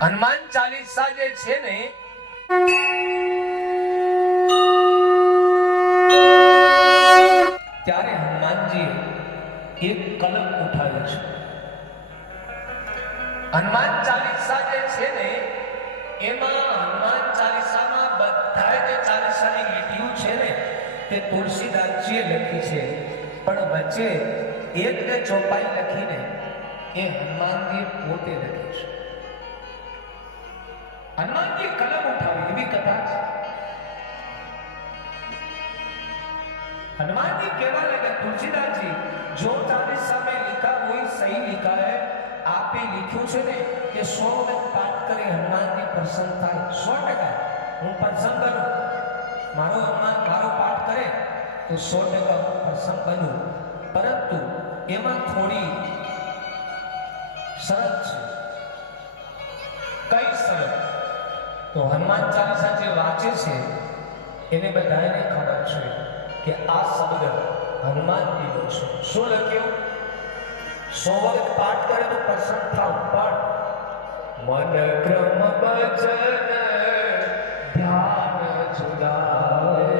હનુમાન ચાલીસા જે છે ને, ત્યારે હનુમાનજી એક કલમ ઉઠાવ્યો છે. હનુમાન ચાલીસા જે છે ને, એમાં હનુમાન ચાલીસામાં બધા જે ચાલીસાની લીટીઓ છે ને, તે તુલસીદાસજીએ લખી છે. પણ વચ્ચે એક ને ચોપાઈ લખીને એ હનુમાનજી પોતે લખી છે. હનુમાનજી કલમ ઉઠાવી, એવી કથા છે. હનુમાનજી કહેવા લાગ્યા, તુલસીદાસજી, જો તારી સામે લીખા હોય, સહી લીખા હે આપે લખ્યું છે ને કે સો વખત પાઠ કરી હનુમાનજી પ્રસન્ન થાય. સો ટકા. હું પ્રસન્ન બનું. મારો હનુમાન મારો પાઠ કરે, તો સો ટકા હું પ્રસન્ન બનું. પરંતુ એમાં થોડી શરત છે. કઈ શરત? તો હનુમાન ચાલીસા જે વાંચે છે, એને બધાને ખબર છે કે આ શબ્દ હનુમાનજીનો છે. શું લખ્યું? સો વખત પાઠ કરે તો પ્રસન્ન થાવ, પણ મન ક્રમ બચન ધ્યાન જુદાવે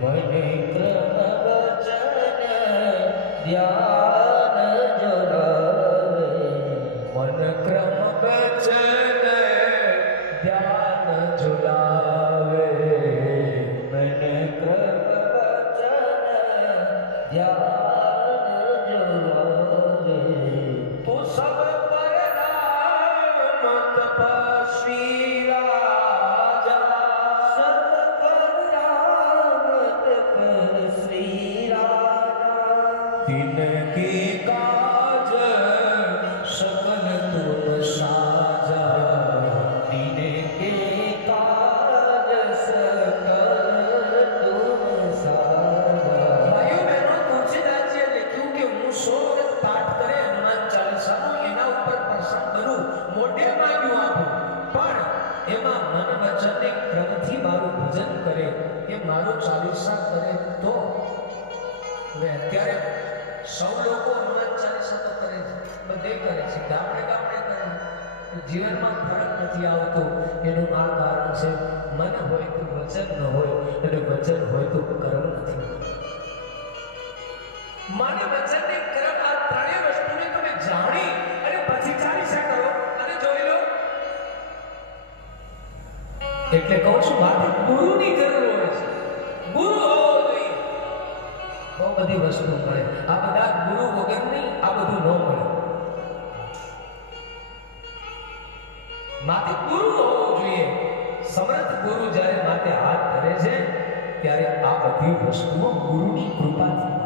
મને ક્રમ બચન ધ્યાન જુદાવે મન ક્રમ વચન એમાં મન વચનને ક્રમથી મારું ભજન કરે એ મારું ચાલીસા કરે. સૌ લોકો હનુમાન ચાલીસા તો કરે છે. બધે કરે છે. ગામડે ગામડે કરે છે. જીવનમાં ફરક નથી આવતો. એનું આ કારણ છે, મન હોય તો વચન, ન હોય અને વચન હોય તો કર્મ નથી. મને વચન ને કર્મ આ ત્રણેય વસ્તુને તમે જાણી અને પછી ચાલીસા કરો. અને જોઈ લો. એટલે કહું છું, માત્ર ગુરુની જરૂર હોય છે. ગુરુ બધી વસ્તુ મળે. આ બધા ગુરુ વગર નહીં, આ બધું ન મળે. માથે ગુરુ હોવો જોઈએ. સમર્થ ગુરુ જ્યારે માથે હાથ ધરે છે, ત્યારે આ બધી વસ્તુઓ ગુરુની કૃપાથી